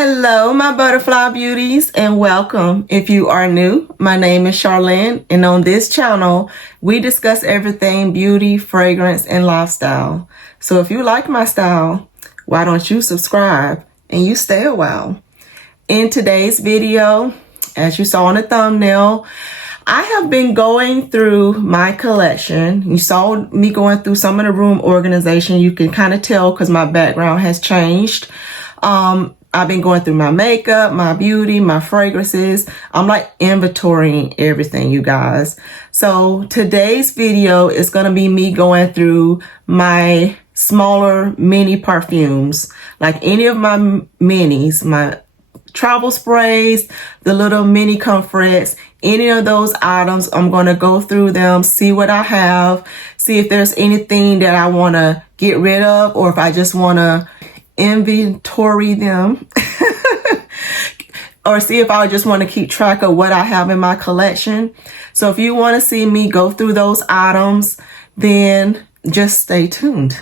Hello, my butterfly beauties, and welcome. If you are new, my name is Charlene, and on this channel, we discuss everything beauty, fragrance, and lifestyle. So if you like my style, why don't you subscribe and you stay a while. In today's video, as you saw in the thumbnail, I have been going through my collection. You saw me going through some of the room organization. You can kind of tell because my background has changed. I've been going through my makeup, my beauty, my fragrances. I'm like inventorying everything, you guys. So today's video is going to be me going through my smaller mini perfumes, like any of my minis, my travel sprays, the little mini comforts, any of those items. I'm going to go through them, see what I have, see if there's anything that I want to get rid of, or if I just want to inventory them or see if I just want to keep track of what I have in my collection. So if you want to see me go through those items, then just stay tuned.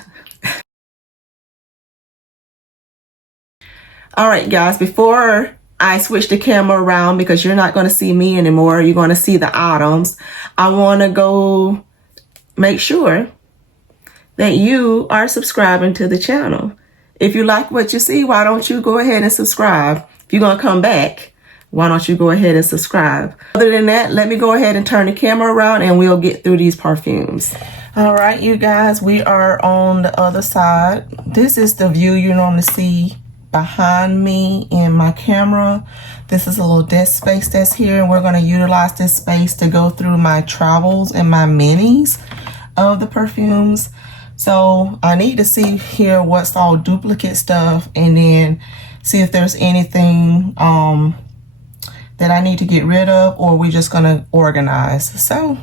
All right, guys, before I switch the camera around, because you're not going to see me anymore, you're going to see the items, I want to go make sure that you are subscribing to the channel. If you like what you see, why don't you go ahead and subscribe? If you're going to come back, why don't you go ahead and subscribe? Other than that, let me go ahead and turn the camera around and we'll get through these perfumes. All right, you guys, we are on the other side. This is the view you normally see behind me in my camera. This is a little desk space that's here, and we're going to utilize this space to go through my travels and my minis of the perfumes. So I need to see here what's all duplicate stuff, and then see if there's anything that I need to get rid of, or we're just gonna organize. So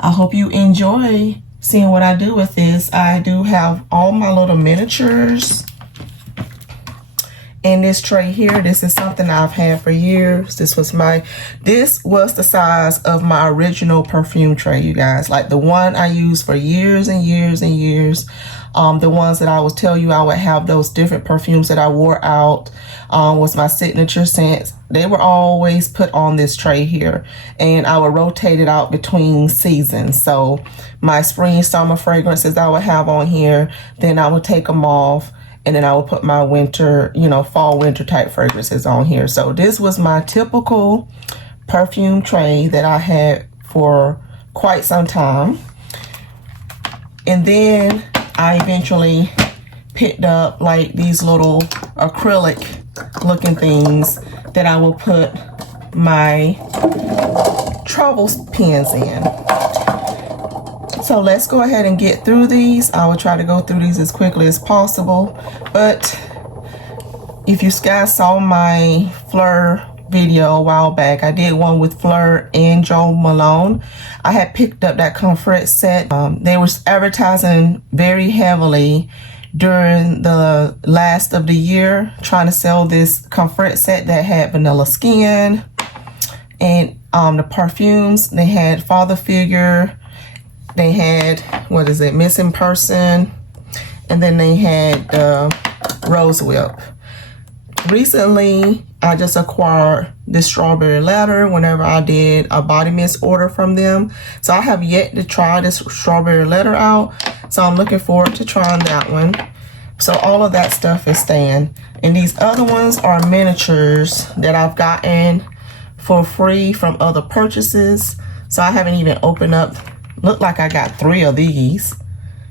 I hope you enjoy seeing what I do with this. I do have all my little miniatures in this tray here. This is something I've had for years. This was the size of my original perfume tray, you guys. Like the one I used for years and years and years. The ones that I would tell you I would have those different perfumes that I wore out was my signature scents. They were always put on this tray here, and I would rotate it out between seasons. So my spring, summer fragrances I would have on here, then I would take them off, and then I will put my winter, fall, winter type fragrances on here. So this was my typical perfume tray that I had for quite some time. And then I eventually picked up like these little acrylic looking things that I will put my travel pens in. So let's go ahead and get through these. I will try to go through these as quickly as possible. But if you guys saw my Fleur video a while back, I did one with Fleur and Jo Malone. I had picked up that comfort set. They were advertising very heavily during the last of the year, trying to sell this comfort set that had vanilla skin. And the perfumes, they had Father Figure. They had, Missing Person, and then they had Rose Whip. Recently, I just acquired this Strawberry Letter whenever I did a body mist order from them. So I have yet to try this Strawberry Letter out, so I'm looking forward to trying that one. So all of that stuff is staying. And these other ones are miniatures that I've gotten for free from other purchases. So I haven't even opened up. Look like I got 3 of these.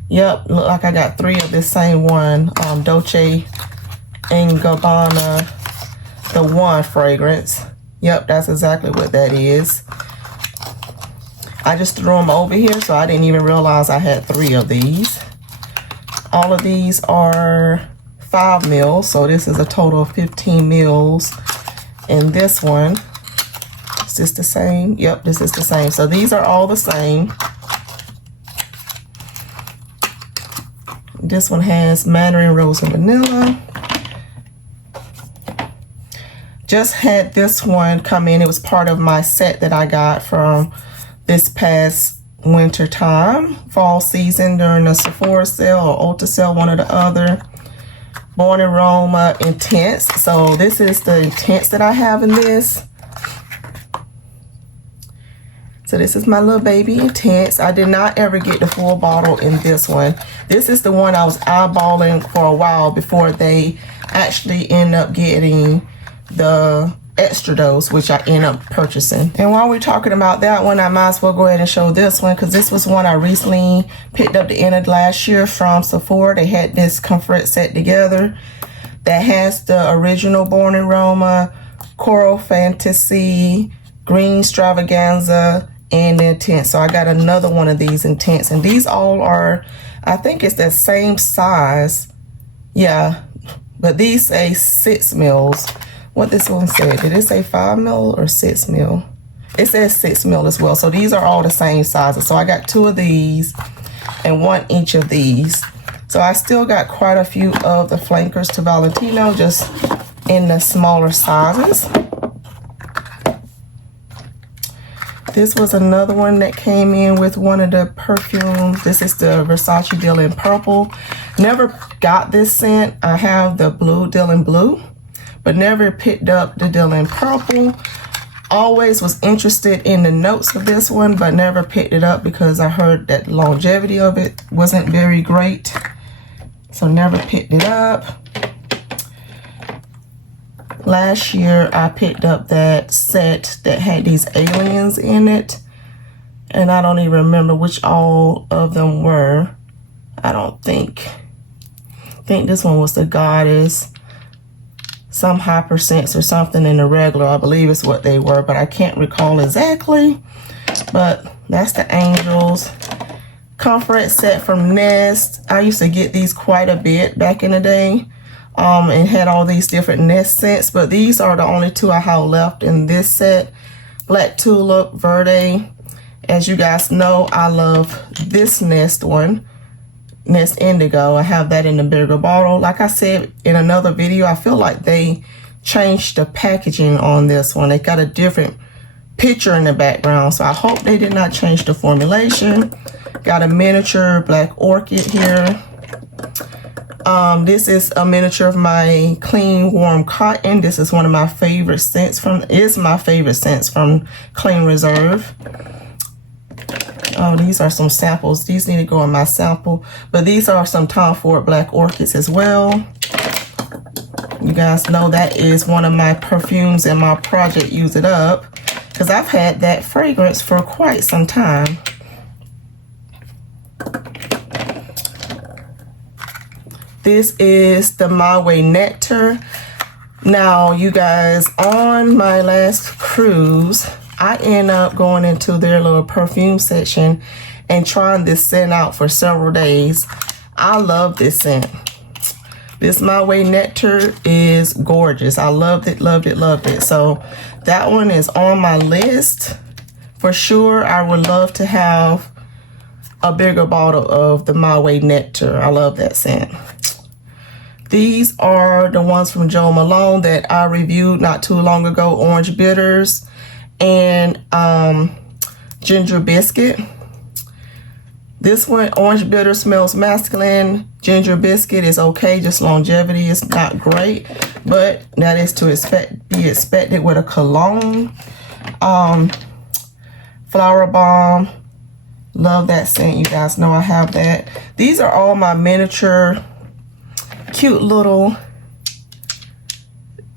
Yep, look like I got 3 of this same one. Dolce & Gabbana, the one fragrance. Yep, that's exactly what that is. I just threw them over here, so I didn't even realize I had 3 of these. All of these are 5 mils, so this is a total of 15 mils. And this one, is this the same? Yep, this is the same. So these are all the same. This one has Mandarin, Rose, and Vanilla. Just had this one come in. It was part of my set that I got from this past winter time, fall season during the Sephora sale or Ulta sale, one or the other. Born Aroma Intense. So this is the Intense that I have in this. So this is my little baby Intense. I did not ever get the full bottle in this one. This is the one I was eyeballing for a while before they actually end up getting the extra dose, which I end up purchasing. And while we're talking about that one, I might as well go ahead and show this one, because this was one I recently picked up the end of last year from Sephora. They had this comfort set together that has the original Born Aroma, Coral Fantasy, Green Extravaganza, and the Intense. So I got another one of these Intense, and these all are, I think it's the same size. Yeah, but these say 6 mils. What this one said, did it say 5 mil or 6 mil? It says 6 mil as well. So these are all the same sizes. So I got 2 of these and 1 each of these. So I still got quite a few of the Flankers to Valentino, just in the smaller sizes. This was another one that came in with one of the perfumes. This is the Versace Deal in Purple. Never got this scent. I have the blue Deal in Blue, but never picked up the Deal in Purple. Always was interested in the notes of this one, but never picked it up because I heard that the longevity of it wasn't very great. So never picked it up. Last year, I picked up that set that had these aliens in it, and I don't even remember which all of them were. I don't think. I think this one was the Goddess, some Hyper Sense or something in the regular. I believe it's what they were, but I can't recall exactly. But that's the Angels. Comfort set from Nest. I used to get these quite a bit back in the day. And had all these different Nest scents, but these are the only 2 I have left in this set. Black Tulip, Verde. As you guys know, I love this Nest one, Nest Indigo. I have that in the bigger bottle. Like I said in another video, I feel like they changed the packaging on this one. They got a different picture in the background, so I hope they did not change the formulation. Got a miniature Black Orchid here. This is a miniature of my Clean Warm Cotton. This is one of my favorite scents from, Clean Reserve. Oh, these are some samples. These need to go in my sample. But these are some Tom Ford Black Orchids as well. You guys know that is one of my perfumes in my project Use It Up, because I've had that fragrance for quite some time. This is the My Way Nectar. Now, you guys, on my last cruise, I end up going into their little perfume section and trying this scent out for several days. I love this scent. This My Way Nectar is gorgeous. I loved it, loved it, loved it. So that one is on my list. For sure, I would love to have a bigger bottle of the My Way Nectar. I love that scent. These are the ones from Jo Malone that I reviewed not too long ago. Orange Bitters and Ginger Biscuit. This one, Orange Bitter, smells masculine. Ginger Biscuit is okay, just longevity is not great, but that is to be expected with a cologne. Flower Bomb. Love that scent. You guys know I have that. These are all my miniature cute little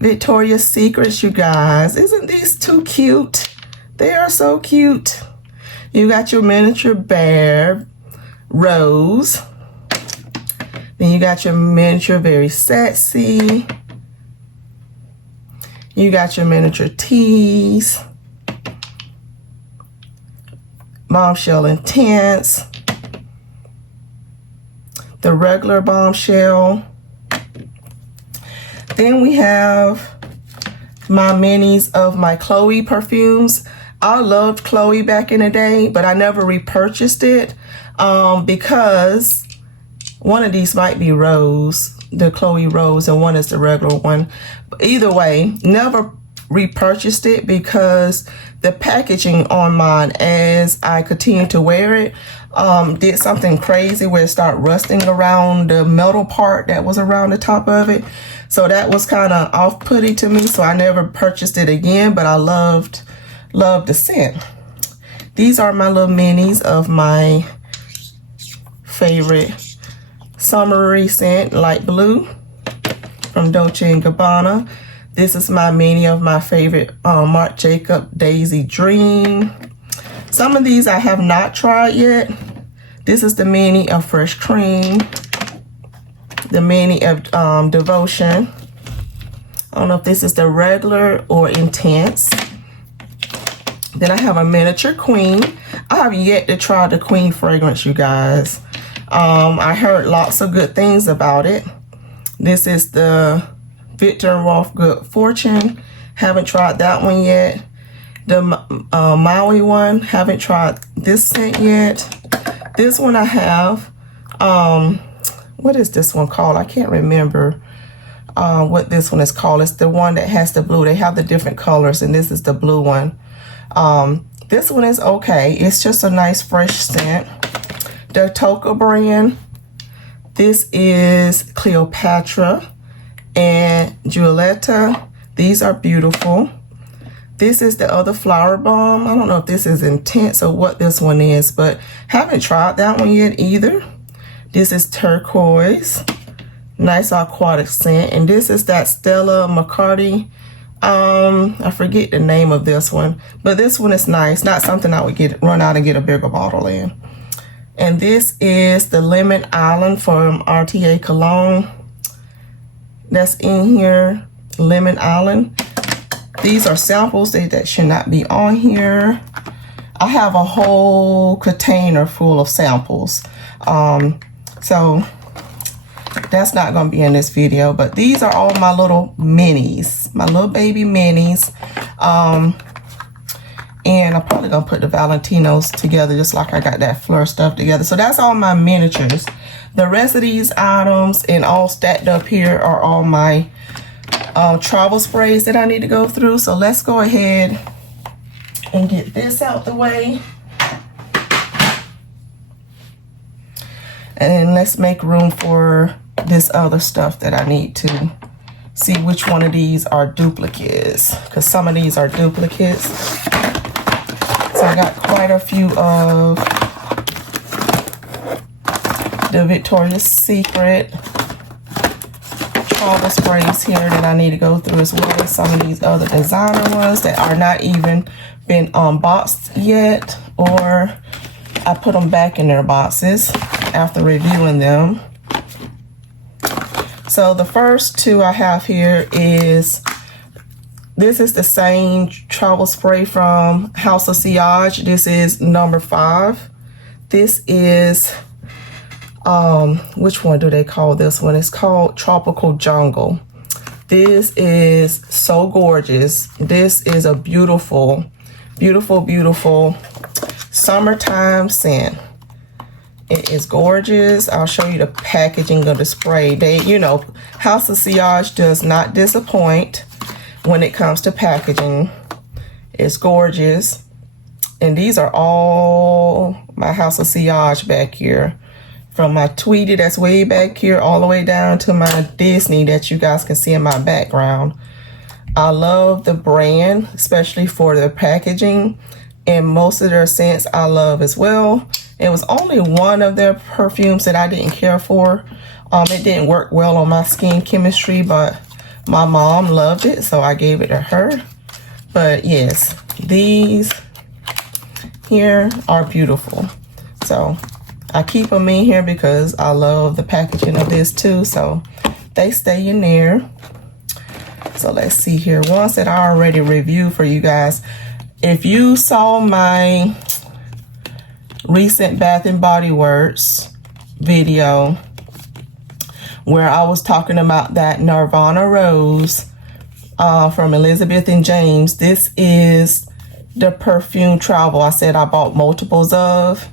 Victoria's Secrets, you guys. Isn't these too cute? They are so cute. You got your miniature bear, Rose. Then you got your miniature Very Sexy. You got your miniature Tease. Bombshell Intense. The regular Bombshell. Then we have my minis of my Chloe perfumes. I loved Chloe back in the day, but I never repurchased it because one of these might be Rose, the Chloe Rose, and one is the regular one. But either way, never repurchased it because the packaging on mine, as I continued to wear it, did something crazy where it started rusting around the metal part that was around the top of it. So that was kind of off-putting to me, so I never purchased it again, but I loved the scent. These are my little minis of my favorite summery scent, light blue, from Dolce & Gabbana. This is my mini of my favorite Marc Jacob Daisy Dream. Some of these I have not tried yet. This is the mini of Fresh Cream, the mini of Devotion. I don't know if this is the regular or intense. Then I have a miniature Queen. I have yet to try the Queen fragrance, you guys. I heard lots of good things about it. This is the Victor & Rolf Good Fortune. Haven't tried that one yet. The Maui one, haven't tried this scent yet. This one I have. What is this one called? I can't remember what this one is called. It's the one that has the blue. They have the different colors, and this is the blue one. This one is okay. It's just a nice fresh scent. The Toka brand. This is Cleopatra and Giulietta. These are beautiful. This is the other Flower Bomb. I don't know if this is intense or what this one is, but haven't tried that one yet either. This is Turquoise. Nice aquatic scent. And this is that Stella McCartney. I forget the name of this one, but this one is nice. Not something I would run out and get a bigger bottle in. And this is the Lemon Island from RTA Cologne. That's in here, Lemon Island. These are samples that should not be on here. I have a whole container full of samples. So that's not going to be in this video, but these are all my little minis, my little baby minis. And I'm probably going to put the Valentinos together just like I got that Fleur stuff together. So that's all my miniatures. The rest of these items and all stacked up here are all my travel sprays that I need to go through. So let's go ahead and get this out the way. And let's make room for this other stuff that I need to see which one of these are duplicates, because some of these are duplicates. So I got quite a few of the Victoria's Secret travel sprays here that I need to go through, as well as some of these other designer ones that are not even been unboxed yet, or I put them back in their boxes after reviewing them. So the first two I have here is, this is the same travel spray from House of Sillage. This is number 5. This is, which one do they call this one? It's called Tropical Jungle. This is so gorgeous. This is a beautiful, beautiful, beautiful summertime scent. It is gorgeous. I'll show you the packaging of the spray. They, you know, House of Sillage does not disappoint when it comes to packaging. It's gorgeous. And these are all my House of Sillage back here. From my Tweety that's way back here all the way down to my Disney that you guys can see in my background. I love the brand, especially for their packaging. And most of their scents I love as well. It was only one of their perfumes that I didn't care for. It didn't work well on my skin chemistry, but my mom loved it, so I gave it to her. But yes, these here are beautiful. So I keep them in here because I love the packaging of this too. So they stay in there. So let's see here. Ones that I already reviewed for you guys. If you saw my recent Bath and Body Works video where I was talking about that Nirvana Rose from Elizabeth and James, this is the Perfume Travel I said I bought multiples of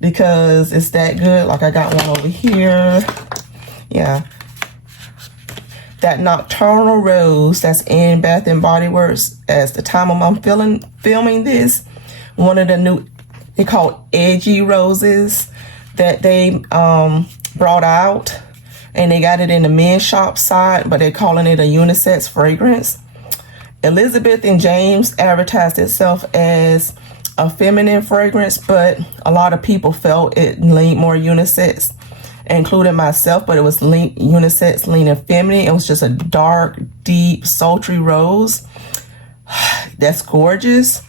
because it's that good. Like I got one over here. Yeah. that Nocturnal Rose that's in Bath and Body Works. As the time I'm filming this, one of the new, they call Edgy Roses that they brought out, and they got it in the men's shop side, but they're calling it a unisex fragrance. Elizabeth and James advertised itself as a feminine fragrance, but a lot of people felt it leaned more unisex, including myself, but it was unisex, leaning feminine. It was just a dark, deep, sultry rose. That's gorgeous.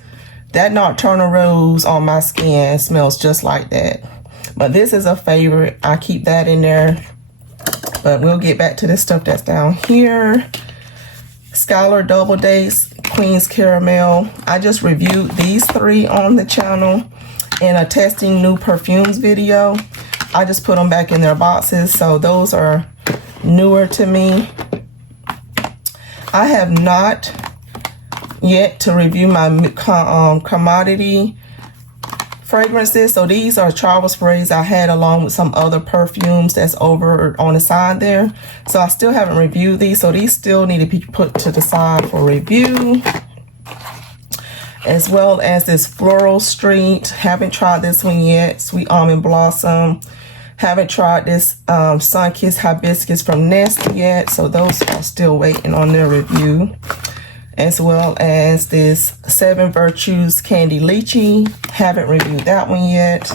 That Nocturnal Rose on my skin smells just like that. But this is a favorite. I keep that in there. But we'll get back to this stuff that's down here. Scholar Double Dates, Queen's Caramel. I just reviewed these 3 on the channel in a testing new perfumes video. I just put them back in their boxes, so those are newer to me. I have not yet to review my commodity fragrances. So these are travel sprays I had along with some other perfumes that's over on the side there. So I still haven't reviewed these, so these still need to be put to the side for review. As well as this Floral Street. Haven't tried this one yet. Sweet Almond Blossom. Haven't tried this Sun-Kissed Hibiscus from Nest yet. So those are still waiting on their review. As well as this 7 Virtues Candy Lychee. Haven't reviewed that one yet.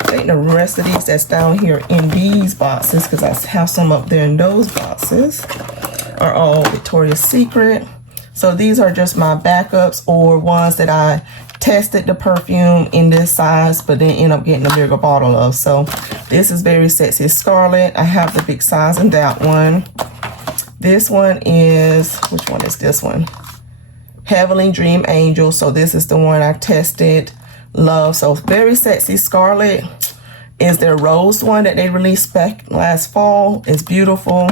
I think the rest of these that's down here in these boxes, because I have some up there in those boxes, are all Victoria's Secret. So these are just my backups or ones that I tested the perfume in this size, but then end up getting a bigger bottle of. So this is Very Sexy Scarlet. I have the big size in that one. This one is, which one is this one? Heavenly Dream Angel. So this is the one I tested, love. So Very Sexy Scarlet is their rose one that they released back last fall. It's beautiful.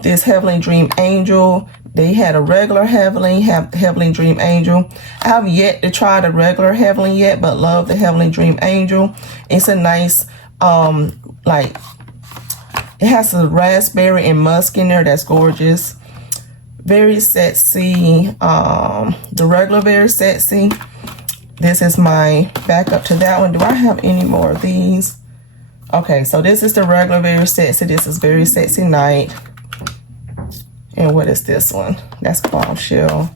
This Heavenly Dream Angel, they had a regular Heavenly Dream Angel. I have yet to try the regular Heavenly yet, but love the Heavenly Dream Angel. It's a nice, like, it has a raspberry and musk in there. That's gorgeous. Very Sexy, the regular Very Sexy. This is my backup to that one. Do I have any more of these? Okay, so this is the regular Very Sexy. This is Very Sexy Night. And what is this one? That's Bombshell.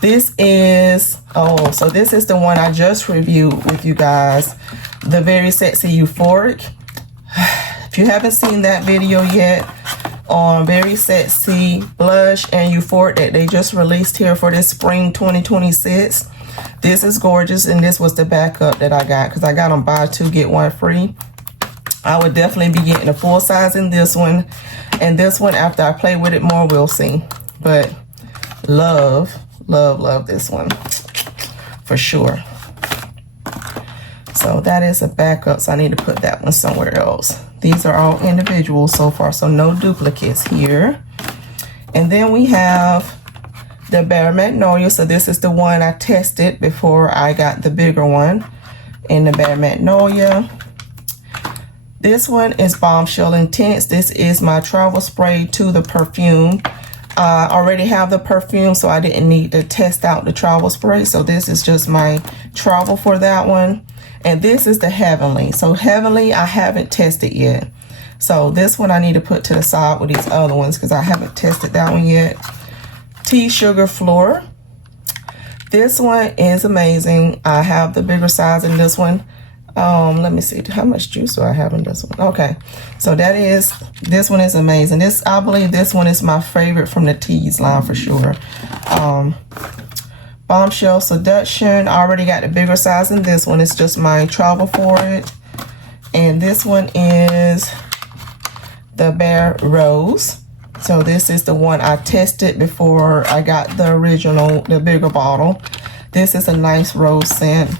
This is, oh, so this is the one I just reviewed with you guys. The Very Sexy Euphoric. If you haven't seen that video yet on Very Sexy Blush and Euphoric that they just released here for this spring 2026. This is gorgeous, and this was the backup that I got because I got them buy 2 get 1 free. I would definitely be getting a full size in this one, and this one after I play with it more, we'll see. But love this one for sure. So that is a backup, so I need to put that one somewhere else. These are all individuals so far, so no duplicates here. And then we have the Bare Magnolia. So this is the one I tested before I got the bigger one in the Bare Magnolia. This one is Bombshell Intense. This is my travel spray to the perfume. I already have the perfume, so I didn't need to test out the travel spray. So this is just my travel for that one. And this is the Heavenly. So Heavenly, I haven't tested yet. So this one I need to put to the side with these other ones because I haven't tested that one yet. Tea Sugar Floor. This one is amazing. I have the bigger size in this one. Let me see, how much juice do I have in this one? Okay, so this one is amazing. I believe this one is my favorite from the Tease line for sure. Bombshell Seduction. I already got the bigger size in this one. It's just my travel for it. And this one is the Bare Rose. So this is the one I tested before I got the original, the bigger bottle. This is a nice rose scent.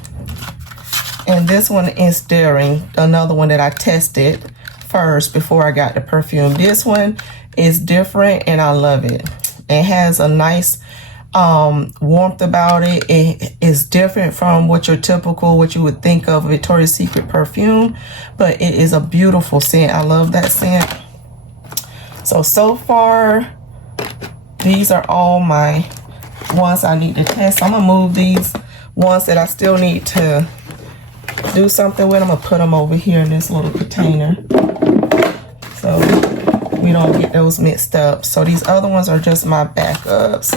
And this one is Daring, another one that I tested first before I got the perfume. This one is different and I love it. It has a nice warmth about it. It is different from what you would think of Victoria's Secret perfume, but it is a beautiful scent. I love that scent. So far, these are all my ones I need to test. I'm gonna move these ones that I still need to do something with. I'm gonna put them over here in this little container so we don't get those mixed up. So these other ones are just my backups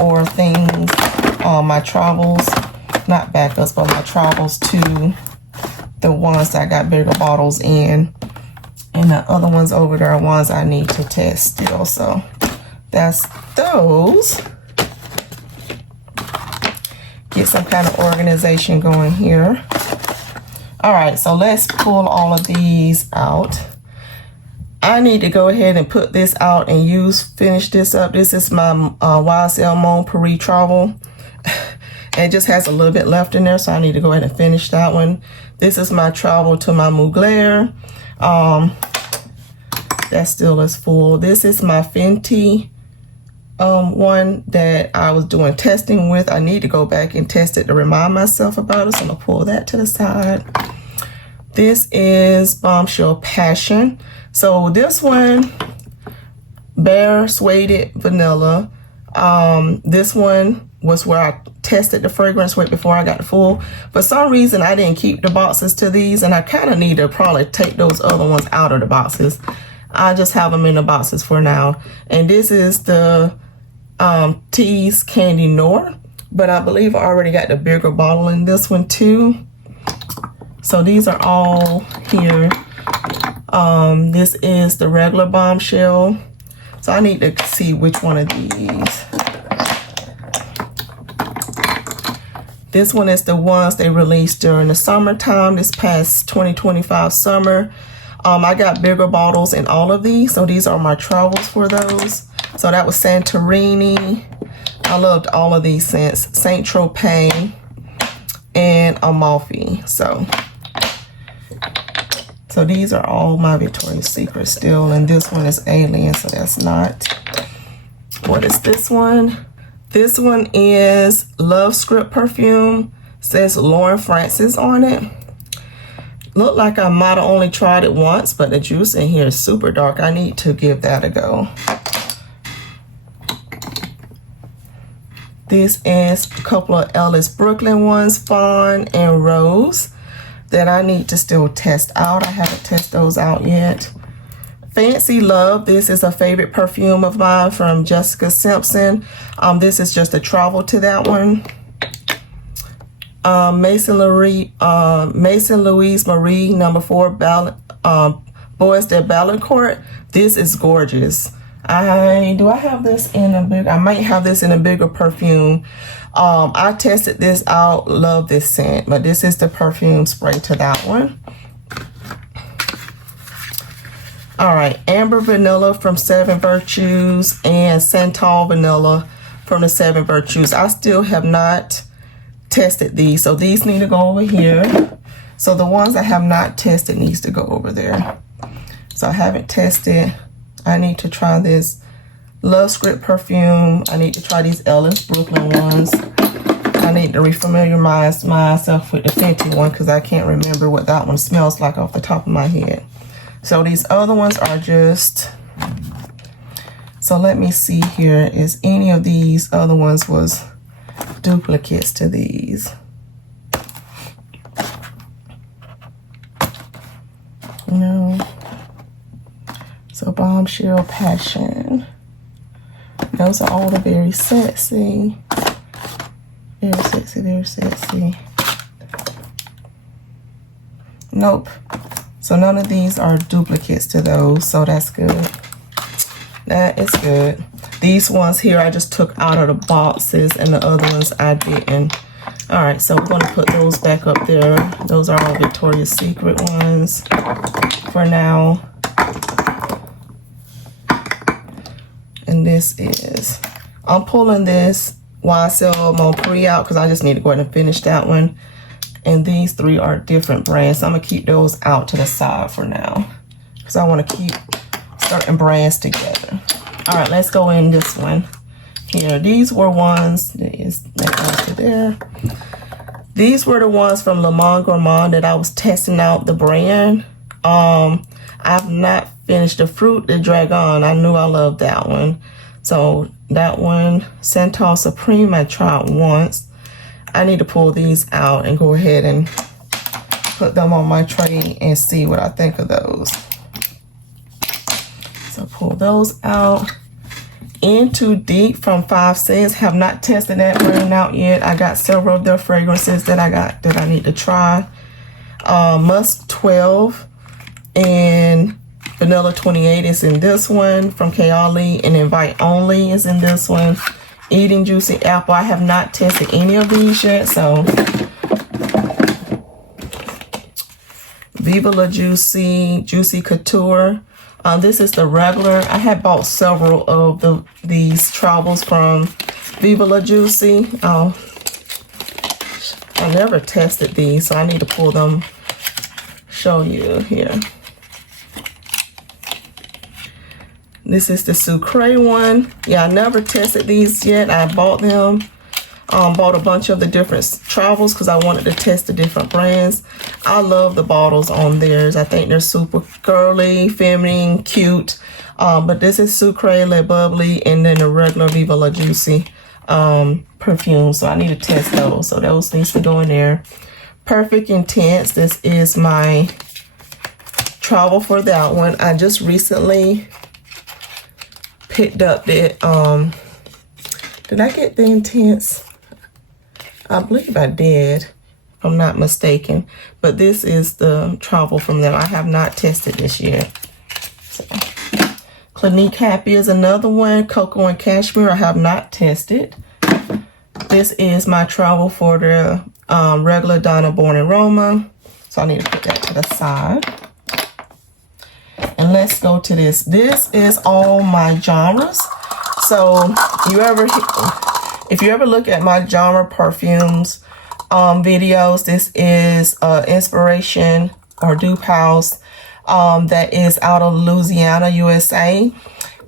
or things on my travels, not backups, but my travels to the ones that I got bigger bottles in. And the other ones over there are ones I need to test still. So that's those. Get some kind of organization going here. All right, so let's pull all of these out. I need to go ahead and put this out and finish this up. This is my YSL Mon Paris Travel. It just has a little bit left in there, so I need to go ahead and finish that one. This is my travel to my Mugler. That still is full. This is my Fenty one that I was doing testing with. I need to go back and test it to remind myself about it, so I'm gonna pull that to the side. This is Bombshell Passion. So this one, Bare Suede Vanilla. This one was where I tested the fragrance with before I got the full. For some reason, I didn't keep the boxes to these, and I kind of need to probably take those other ones out of the boxes. I just have them in the boxes for now. And this is the Tease Candy Noir, but I believe I already got the bigger bottle in this one too. So these are all here. This is the regular Bombshell. So I need to see which one of these. This one is the ones they released during the summertime, this past 2025 summer. I got bigger bottles in all of these, so these are my travels for those. So that was Santorini. I loved all of these scents. Saint Tropez and Amalfi. So these are all my Victoria's Secret still, and this one is Alien, so that's not. What is this one? This one is Love Script Perfume. Says Lauren Francis on it. Looked like I might have only tried it once, but the juice in here is super dark. I need to give that a go. This is a couple of Ellis Brooklyn ones, Fawn and Rose, that I need to still test out. I haven't tested those out yet. Fancy Love. This is a favorite perfume of mine from Jessica Simpson. This is just a travel to that one. Maison Louise Marie number 4 Bois de Ballancourt. This is gorgeous. Do I have this in a big? I might have this in a bigger perfume. I tested this out. Love this scent, but this is the perfume spray to that one. All right, Amber Vanilla from 7 Virtues and Santal Vanilla from the 7 Virtues. I still have not tested these, so these need to go over here. So the ones I have not tested needs to go over there. So I haven't tested. I need to try this Love Script Perfume. I need to try these Ellis Brooklyn ones. I need to refamiliarize myself with the Fenty one because I can't remember what that one smells like off the top of my head. So these other ones are just, so let me see here. Is any of these other ones was duplicates to these? No. So Bombshell Passion. Those are all the very sexy. Very sexy, very sexy. Nope. So none of these are duplicates to those, so that's good. That is good. These ones here I just took out of the boxes, and the other ones I didn't. All right, so we're gonna put those back up there. Those are all Victoria's Secret ones for now. And this is, I'm pulling this YSL Mon Paris out because I just need to go ahead and finish that one. And these 3 are different brands. So I'm going to keep those out to the side for now because I want to keep certain brands together. All right, let's go in this one here. These were ones, that goes to there. These were the ones from Le Monde Gourmand that I was testing out the brand. I've not finish the Fruit de Dragon. I knew I loved that one. So that one, Santal Supreme, I tried once. I need to pull these out and go ahead and put them on my tray and see what I think of those. So pull those out. In Too Deep from 5 Cents. Have not tested that brand out yet. I got several of their fragrances that I need to try. Musk 12 and Vanilla 28 is in this one from Kayali, and Invite Only is in this one. Eating Juicy Apple. I have not tested any of these yet, so Viva La Juicy Couture. This is the regular. I had bought several of these travels from Viva La Juicy. I never tested these, so I need to pull them, show you here. This is the Sucre one. Yeah, I never tested these yet. I bought them. Bought a bunch of the different travels because I wanted to test the different brands. I love the bottles on theirs. I think they're super girly, feminine, cute. But this is Sucre, Le Bubbly, and then the regular Viva La Juicy perfume. So I need to test those. So those needs to go in there. Perfect Intense. This is my travel for that one. I just recently picked up it. Did I get the Intense? I believe I did, if I'm not mistaken. But this is the travel from them. I have not tested this yet. So, Clinique Happy is another one. Cocoa and Cashmere I have not tested. This is my travel for the regular Donna Born Aroma. So I need to put that to the side. And let's go to this. This is all my genres. So if you ever look at my genre perfumes videos, this is Inspiration or Dupe House that is out of Louisiana, USA.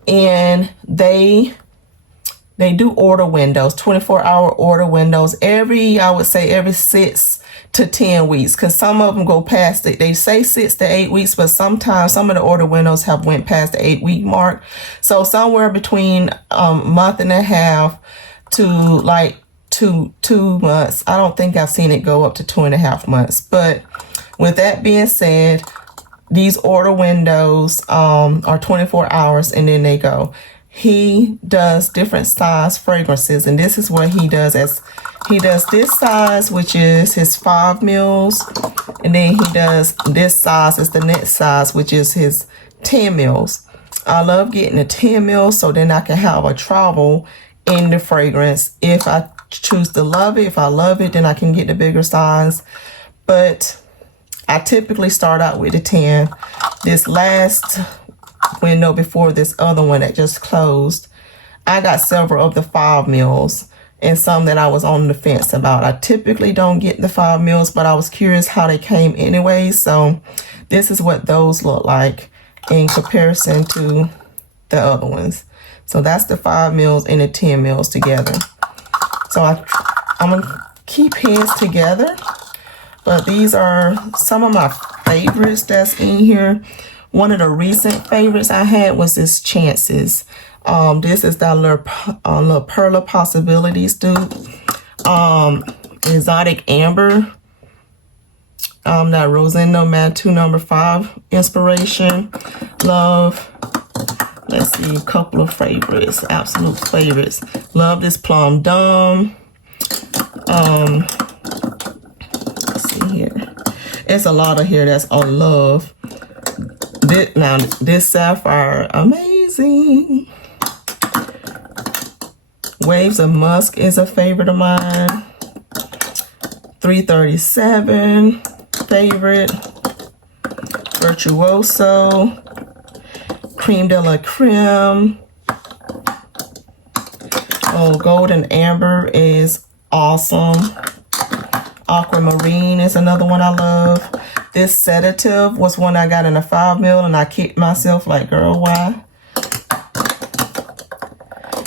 And they do order windows, 24-hour order windows I would say every 6 to 10 weeks, because some of them go past it. They say 6 to 8 weeks, but sometimes some of the order windows have went past the 8-week mark. So somewhere between a month and a half to like two months. I don't think I've seen it go up to 2.5 months. But with that being said, these order windows are 24 hours and then they go. He does different size fragrances, and this is what he does. As he does this size, which is his 5 mils, and then he does this size is the next size, which is his 10 mils. I love getting the 10 mils so then I can have a travel in the fragrance if I choose to love it. If I love it, then I can get the bigger size. But I typically start out with the 10. This last window before this other one that just closed, I got several of the 5 mils and some that I was on the fence about. I typically don't get the 5 mils, but I was curious how they came anyway. So this is what those look like in comparison to the other ones. So that's the 5 mils and the 10 mils together. So I'm gonna keep his together, but these are some of my favorites that's in here. One of the recent favorites I had was this Chances. This is that little Perla Possibilities dude. Exotic Amber. That Rosendo Mantu No. 5 inspiration. Love. Let's see, a couple of favorites, absolute favorites. Love this Plum Dum. Let's see here. It's a lot of here that's on love. This Sapphire, amazing. Waves of Musk is a favorite of mine. 337, favorite. Virtuoso. Creme de la Creme. Oh, Golden Amber is awesome. Aquamarine is another one I love. This Sedative was one I got in a 5 mil and I kicked myself like, girl, why?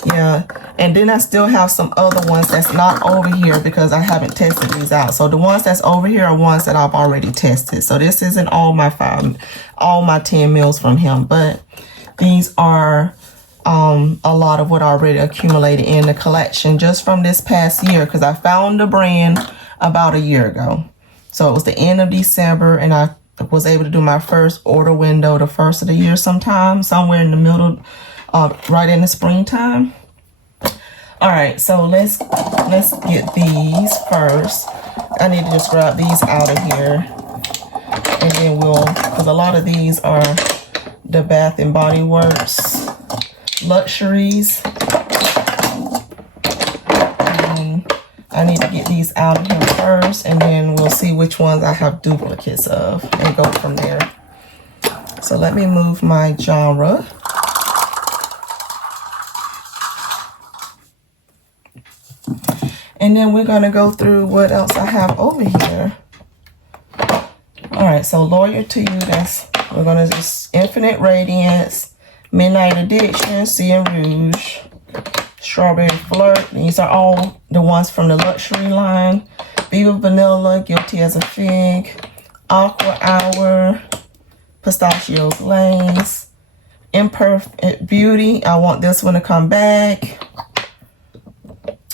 Yeah, And then I still have some other ones that's not over here because I haven't tested these out. So the ones that's over here are ones that I've already tested. So this isn't all my 10 mils from him, but these are a lot of what I already accumulated in the collection just from this past year, because I found the brand about a year ago. So it was the end of December, and I was able to do my first order window the first of the year sometime, somewhere in the middle, right in the springtime. All right, so let's get these first. I need to just grab these out of here, and then because a lot of these are the Bath and Body Works luxuries. I need to get these out of here first, and then we'll see which ones I have duplicates of and go from there. So let me move my genre. And then we're going to go through what else I have over here. All right, so Loyal to You, we're going to just Infinite Radiance, Midnight Addiction, Cien Rouge, Strawberry Flirt. These are all the ones from the luxury line. Viva Vanilla, Guilty as a Fig, Aqua Hour, Pistachio Glaze, Imperfect Beauty. I want this one to come back.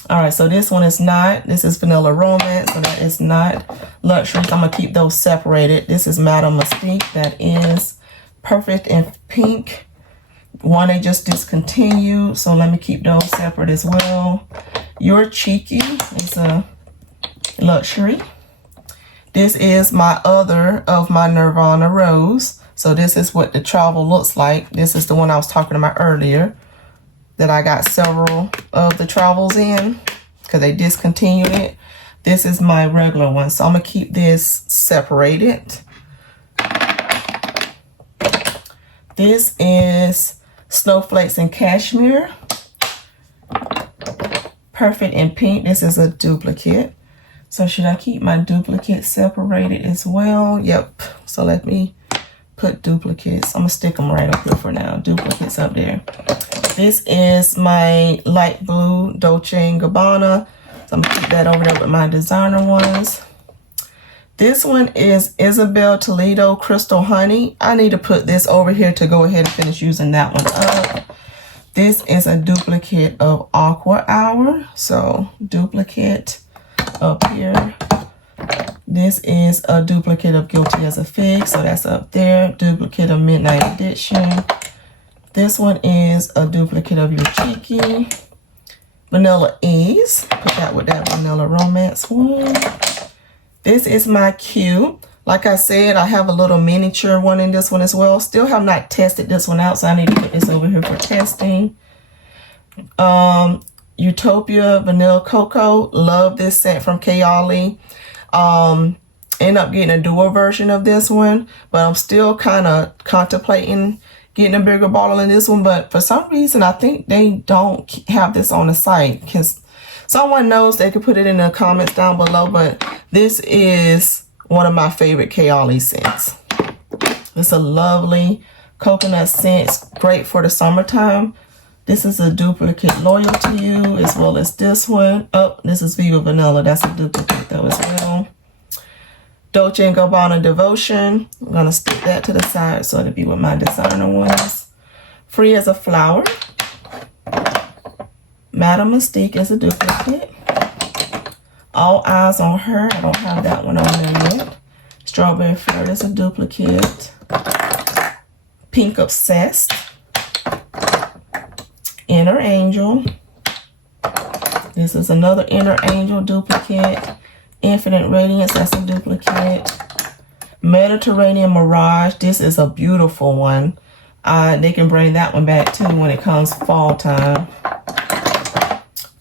All right, so this one is not. This is Vanilla Romance, so that is not luxury. So I'm going to keep those separated. This is Madame Mystique. That is Perfect in Pink. One they just discontinued, so let me keep those separate as well. You're Cheeky is a luxury. This is my other of my Nirvana Rose. So this is what the travel looks like. This is the one I was talking about earlier that I got several of the travels in because they discontinued it. This is my regular one, so I'm gonna keep this separated. This is Snowflakes and Cashmere, Perfect in Pink. This is a duplicate. So should I keep my duplicates separated as well? Yep. So let me put duplicates. I'm gonna stick them right up here for now. Duplicates up there. This is my light blue Dolce & Gabbana. So I'm gonna keep that over there with my designer ones. This one is Isabel Toledo Crystal Honey. I need to put this over here to go ahead and finish using that one up. This is a duplicate of Aqua Hour. So duplicate up here. This is a duplicate of Guilty as a Fig. So that's up there. Duplicate of Midnight Addiction. This one is a duplicate of Your Cheeky. Vanilla Ease. Put that with that Vanilla Romance one. This is my Q. Like I said, I have a little miniature one in this one as well. Still have not tested this one out, so I need to put this over here for testing. Utopia Vanilla Cocoa. Love this scent from Kayali. End up getting a dual version of this one, but I'm still kind of contemplating getting a bigger bottle in this one. But for some reason, I think they don't have this on the site, because someone knows, they could put it in the comments down below. But this is one of my favorite Kayali scents. It's a lovely coconut scent. It's great for the summertime. This is a duplicate Loyal to You, as well as this one. Oh, this is Viva Vanilla. That's a duplicate though as well. Dolce & Gabbana Devotion. I'm going to stick that to the side so it'll be with my designer ones. Free as a Flower. Madame Mystique is a duplicate. All Eyes on Her. I don't have that one on there yet. Strawberry Flirt is a duplicate. Pink Obsessed. Inner Angel. This is another Inner Angel duplicate. Infinite Radiance, that's a duplicate. Mediterranean Mirage, this is a beautiful one. They can bring that one back too when it comes fall time.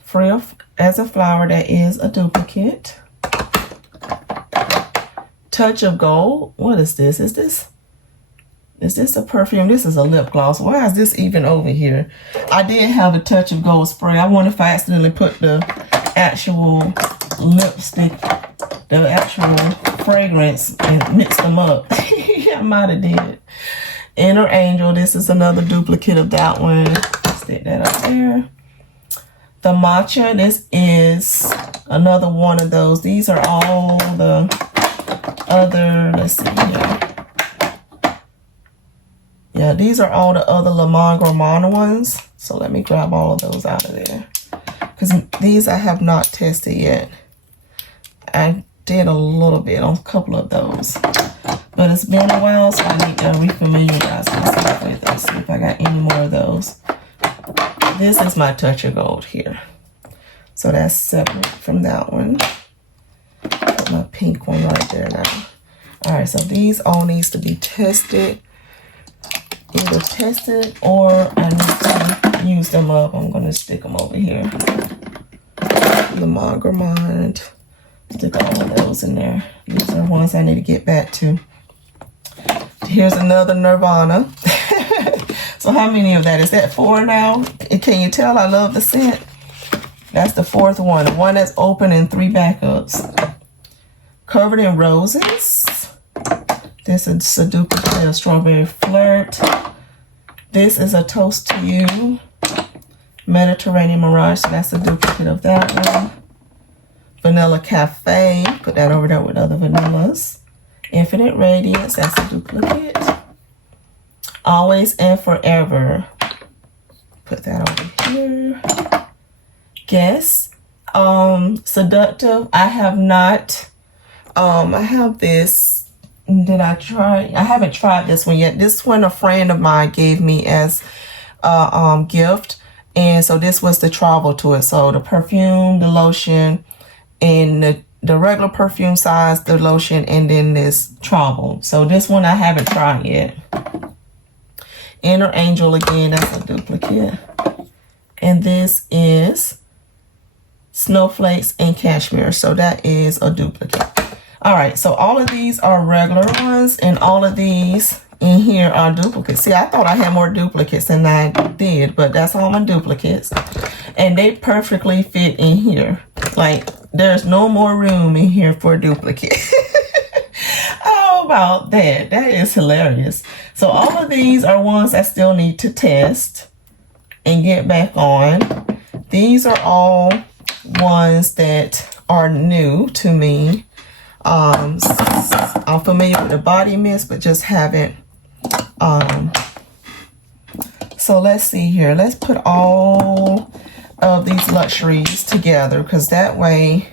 Free as a Flower, that is a duplicate. Touch of Gold, what is this? Is this a perfume? This is a lip gloss. Why is this even over here? I did have a Touch of Gold spray. I wonder if I accidentally put the actual lipstick, the actual fragrance, and mixed them up. I might have did. Inner Angel, this is another duplicate of that one. Stick that up there. The matcha, this is another one of those. These are all the other, let's see here. Yeah, these are all the other Le Monde Gourmand ones. So let me grab all of those out of there. Because these I have not tested yet. I did a little bit on a couple of those. But it's been a while, so I need to refamiliarize myself with those. See if I got any more of those. This is my Touch of Gold here. So that's separate from that one. Put my pink one right there now. Alright, so these all needs to be tested. Either tested or I need to use them up. I'm going to stick them over here. Le Monde Gourmand. Stick all of those in there. These are ones I need to get back to. Here's another Nirvana. So how many of that? Is that 4 now? Can you tell I love the scent? That's the 4th one. The one that's open and 3 backups. Covered in Roses. This is a duplicate of Strawberry Flirt. This is a Toast to You. Mediterranean Mirage. So that's a duplicate of that one. Vanilla Cafe. Put that over there with other vanillas. Infinite Radiance. That's a duplicate. Always and Forever. Put that over here. Guess. Seductive. I have not. I have this. Did I try? I haven't tried this one yet. This one a friend of mine gave me as a gift. And so this was the travel to it. So the perfume, the lotion, and the regular perfume size, the lotion, and then this travel. So this one I haven't tried yet. Inner Angel again, that's a duplicate. And this is Snowflakes and Cashmere. So that is a duplicate. All right, so all of these are regular ones, and all of these in here are duplicates. See, I thought I had more duplicates than I did, but that's all my duplicates. And they perfectly fit in here. Like, there's no more room in here for a duplicate. How about that? That is hilarious. So all of these are ones I still need to test and get back on. These are all ones that are new to me. I'm familiar with the body mist, but just haven't. So let's see here. Let's put all of these luxuries together, because that way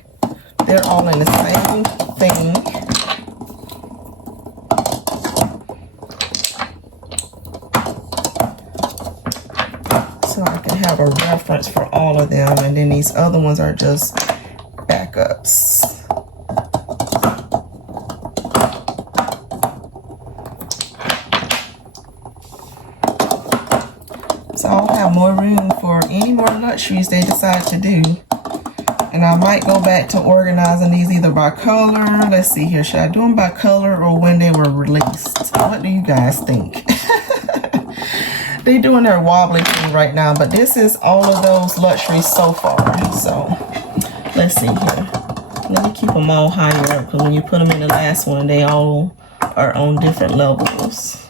they're all in the same thing. So I can have a reference for all of them, and then these other ones are just backups. So I'll have more room for any more luxuries they decide to do. And I might go back to organizing these either by color. Let's see here. Should I do them by color or when they were released? What do you guys think? They're doing their wobbly thing right now, but this is all of those luxuries so far. So let's see here. Let me keep them all higher up, because when you put them in the last one, they all are on different levels.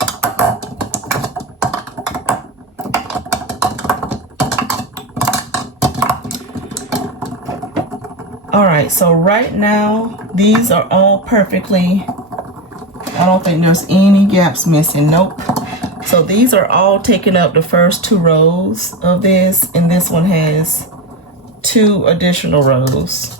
All right, so right now, these are all perfectly, I don't think there's any gaps missing. Nope. So these are all taking up the first 2 rows of this, and this one has 2 additional rows.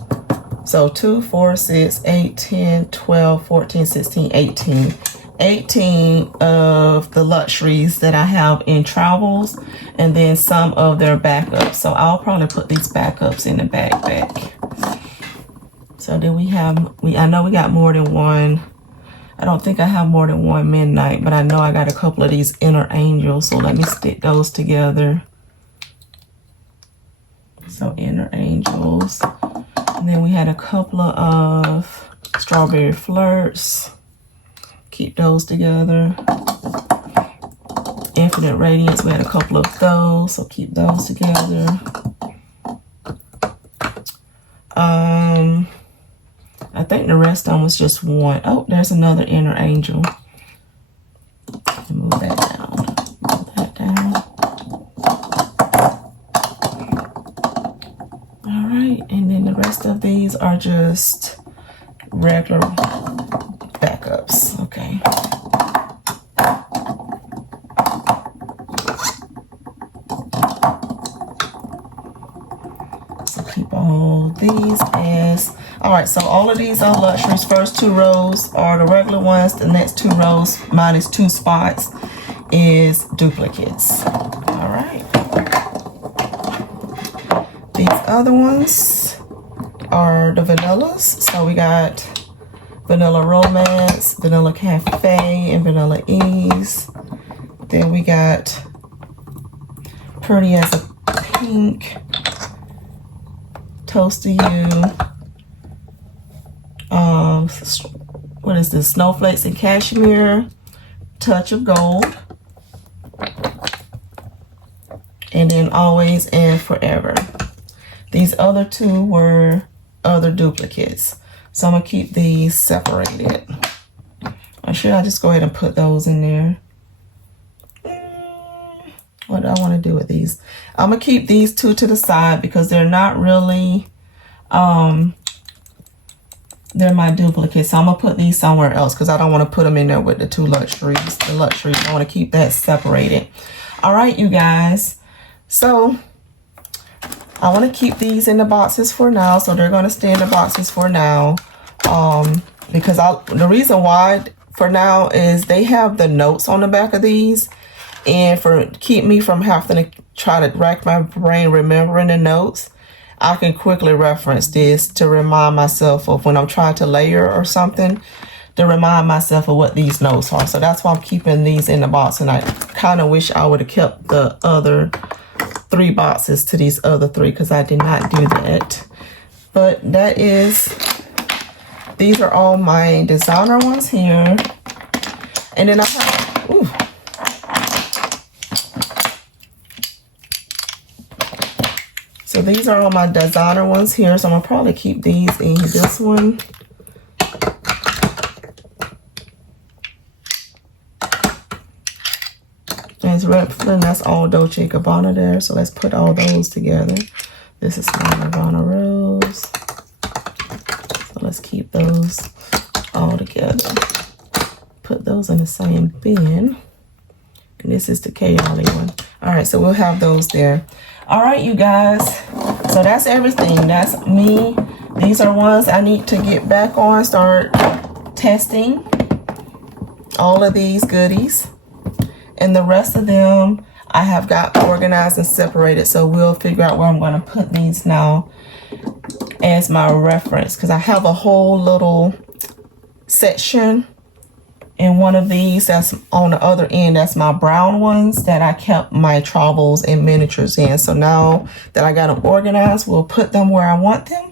So 2, 4, 6, 8, 10, 12, 14, 16, 18. 18 of the luxuries that I have in travels, and then some of their backups. So I'll probably put these backups in the backpack. So then we have, I know we got more than one. I don't think I have more than one Midnight, but I know I got a couple of these Inner Angels. So let me stick those together. So Inner Angels. And then we had a couple of Strawberry Flirts. Keep those together. Infinite Radiance, we had a couple of those, so keep those together. I think the rest of them was just one. Oh, there's another Inner Angel. Move that down. Move that down. All right, and then the rest of these are just regular backups. Okay. So keep all these as, all right, so all of these are luxuries. First 2 rows are the regular ones. The next 2 rows, minus 2 spots, is duplicates. All right. These other ones are the vanillas. So we got Vanilla Romance, Vanilla Cafe, and Vanilla Ease. Then we got Pretty as a Pink, Toast to You. What is this? Snowflakes and Cashmere, Touch of Gold, and then Always and Forever. These other 2 were other duplicates. So I'm going to keep these separated. Or should I just go ahead and put those in there? What do I want to do with these? I'm going to keep these 2 to the side because they're not really, they're my duplicates. So I'm going to put these somewhere else because I don't want to put them in there with the 2 luxuries. The luxuries, I want to keep that separated. All right, you guys. So I want to keep these in the boxes for now. So they're going to stay in the boxes for now. Because the reason why for now is they have the notes on the back of these. And for keep me from having to try to rack my brain remembering the notes, I can quickly reference this to remind myself of when I'm trying to layer or something, to remind myself of what these notes are. So that's why I'm keeping these in the box. And I kind of wish I would have kept the other 3 boxes to these other 3 because I did not do that. But that is, these are all my designer ones here. And then I have, ooh. So these are all my designer ones here. So I'm gonna probably keep these in this one. As reference, that's all Dolce & Gabbana there. So let's put all those together. This is my Nirvana Rose. So let's keep those all together. Put those in the same bin. And this is the Kayali one. All right, so we'll have those there. All right, you guys. So that's everything. That's me. These are ones I need to get back on, start testing all of these goodies. And the rest of them I have got organized and separated. So we'll figure out where I'm going to put these now as my reference. Because I have a whole little section in one of these that's on the other end. That's my brown ones that I kept my travels and miniatures in. So now that I got them organized, we'll put them where I want them.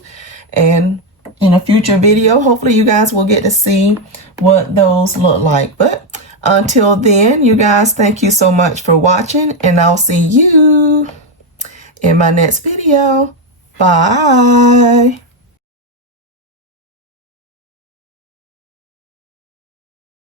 And in a future video, hopefully you guys will get to see what those look like. But until then, you guys, thank you so much for watching, and I'll see you in my next video. Bye.